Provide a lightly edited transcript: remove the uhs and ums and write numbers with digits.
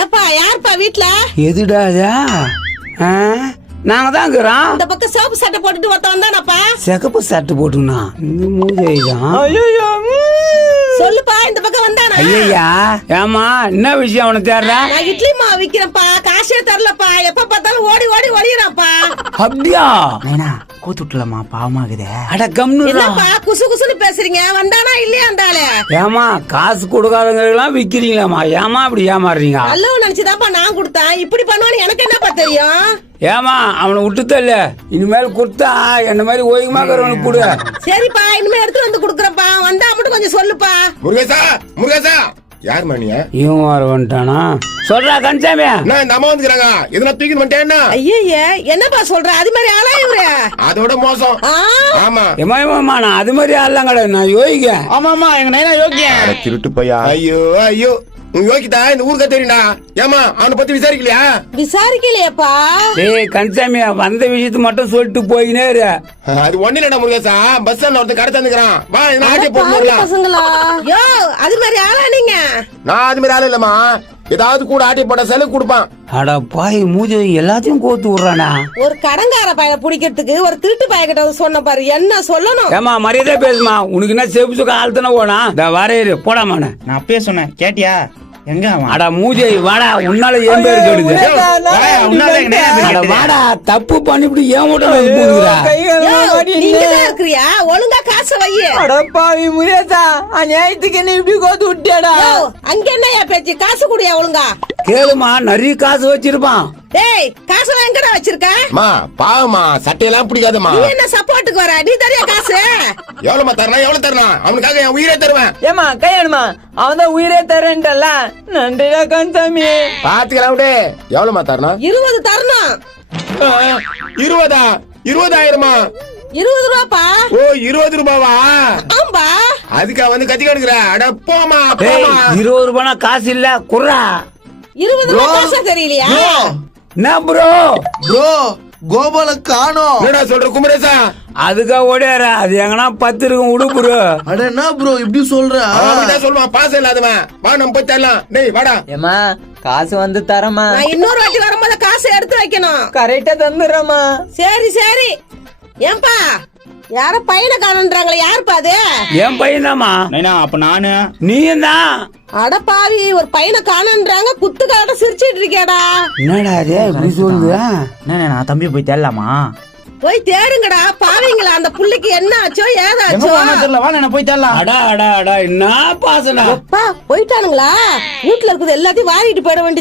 ஏப்பா யாருப்பா வீட்ல? எதுடா நாங்க தான் இருக்கிறோம். இந்த பக்கம் சிவப்பு சட்டை போட்டுட்டு ஒருத்தன் வந்தானப்பா. சிகப்பு சட்டை போட்டுனா இந்த மூஜைதான். ஐயோ சொல்லுப்பா, இந்த பக்கம் வந்தானா? ஐயா ஏமா என்ன விஷயம் அவனை தேடுற? நான் இட்லி மாவு விக்கிறேன்ப்பா, காசே தரலப்பா. எப்ப பார்த்தாலும் ஓடி ஓடி ஒளியறான்ப்பா. அப்படியா? நைனா கூத்துட்டலமா பாவமாகுதே. அட கம்னுடா. என்னப்பா குசு குசுன்னு பேசுறீங்க? வந்தானா இல்லையா அந்தாலே? ஏமா காசு கொடுக்காதவங்க எல்லாம் விக்கிறீங்களாமா? ஏமா அப்படி ஏமாறுறீங்க? நல்லவன் நினைச்சுதான்ப்பா நான் கொடுத்தேன். இப்படி பண்ணுவான்னு எனக்கு என்னப்பா தெரியும்? ஏமா அவனை விட்டு தள்ள. இனிமேல் கொடுத்தா என்ன மாதிரி ஓய்வுமாக்கிறவனுக்கு கொடு. சரிப்பா, இனிமே எடுத்து வந்து குடுக்கறப்பா. வந்தா மட்டும் கொஞ்சம் சொல்லுப்பா. முருகேசா முருகேசா யார் மணியா இவன் வர வந்துட்டானா? சொல்றா கன்சாமி. நான் இந்த அம்மா வந்துக்கிறாங்க. எதனா தூக்கி வந்துட்டேன்னா ஐயே என்னப்பா சொல்ற? அது மாதிரி ஆளா இவரு? அதோட மோசம். ஆமா ஏமா நான் அது மாதிரி ஆள்லாம் கிடையாது. நான் யோகிக்க. ஆமாமா எங்க நைனா யோக்கியம். திருட்டு பையா. ஐயோ ஐயோ உங்க யோகிதா இந்த ஊருக்கா தெரியும்டா. ஏமா அவனை பத்தி விசாரிக்கலையா? விசாரிக்கலையப்பா. டேய் கன்சாமி வந்த விஷயத்தை மட்டும் சொல்லிட்டு போயினே இரு. அது ஒண்ணு இல்லடா முருகேசா. பஸ் ஸ்டாண்ட்ல ஒருத்தன் கடை தந்துக்கிறான். வா இந்த ஆட்டை போட்டு வரலாம். பசங்களா யோ, அது மாதிரி ஆளா நீங்க? நான் அது மாதிரி ஆள் இல்லம்மா. ஏதாவது கூட ஆட்டை போட்ட செலவு கொடுப்பான். அட பாய் மூஜை எல்லாத்தையும் கோத்து விடுறானா? ஒரு கடங்கார பையனை பிடிக்கிறதுக்கு ஒரு திருட்டு பையன்கிட்ட சொன்ன பாரு, என்ன சொல்லணும்? ஏமா மரியாதை பேசுமா. உனக்கு என்ன செப்பு சுக்க ஆழ்த்தன போனா? வரையிரு போடாமான. நான் அப்பயே சொன்னேன் கேட்டியா? எங்க அவன்? அட மூஜை வாடா, உன்னால ஏன் பேரு கெடுது? அட வாடா, தப்பு பண்ணிவிட்டு ஏன் மூட்டை போடுறா? யோ, நீங்கதான் இருக்கிறியா? ஒழுங்கா காசை வையே. அடப்பாவி முருகேசா, அநியாயத்துக்கு என்ன இப்படி கோத்து விட்டியாடா? யோ, அங்க என்னையா பேச்சு? காசு குடியா ஒழுங்கா. கேளுமா, நிறைய காசு வச்சிருப்பான். டேய், காசெல்லாம் எங்கடா வச்சிருக்க? மா பாவமா சட்டையெல்லாம் பிடிக்காதமா. நீ என்ன சப்போர்ட்டுக்கு வர? நீ தரியா காசு? எவ்வளவுமா தரணும்? எவ்வளவு தரணும்? அவனுக்காக என் உயிரே தருவேன். ஏமா கையாடுமா, அவன் தான் உயிரே தரேன்டல்ல. நன்றிடா கன்சாமி. பாத்துக்கலாம் விடு. எவ்வளவுமா தரணும்? 20 தரணும். 20? 20,000மா? 20 ரூபாப்பா. ஓ 20 ரூபாவா? ஆம்பா. அதுக்கா வந்து கத்தி கடுக்குற? அட போமா டேய் போமா. 20 ரூபானா காசு இல்ல குர்ரா. 20 ரூபா காசா தெரியலையா? என்ன ப்ரோ? ப்ரோ கோபால காணோம். என்னடா சொல்ற குமரேசா? அதுக்கா ஓடியாரா? அது எங்கன்னா 10 இருக்கும் விடு ப்ரோ. அட என்ன ப்ரோ இப்படி சொல்ற? அவன் சொல்லுவான் பாசம் இல்லாதவன். வா நம்ம போய் தரலாம். டேய் வாடா. ஏமா காசு வந்து தரமா. நான் இன்னொரு வாட்டி வரும்போது காசை எடுத்து வைக்கணும். கரெக்டா தந்துடுறமா. சரி சரி. ஏன்பா யார பையனை காணுன்றாங்களே, யாருப்பா அது? என் பையன்தாமா. நைனா அப்ப நானு நீயும் தான். அட பாவி, ஒரு பையனை காணுன்றாங்க, குத்து காட்ட சிரிச்சிட்டு இருக்கேடா. என்னடா அது இப்படி சொல்லுது? நான் தம்பி போய் தேடலாமா? போய் தேடுங்கடா பாவிங்களா. அந்த புள்ளைக்கு என்ன ஆச்சோ ஏதாச்சோ? தெரியல, வா நான் போய் தேடலாம். அடா அடா அடா என்ன பாசனா. அப்பா போயிட்டானுங்களா? வீட்டுல இருக்குது எல்லாத்தையும் வாரிட்டு போயிட வேண்டிய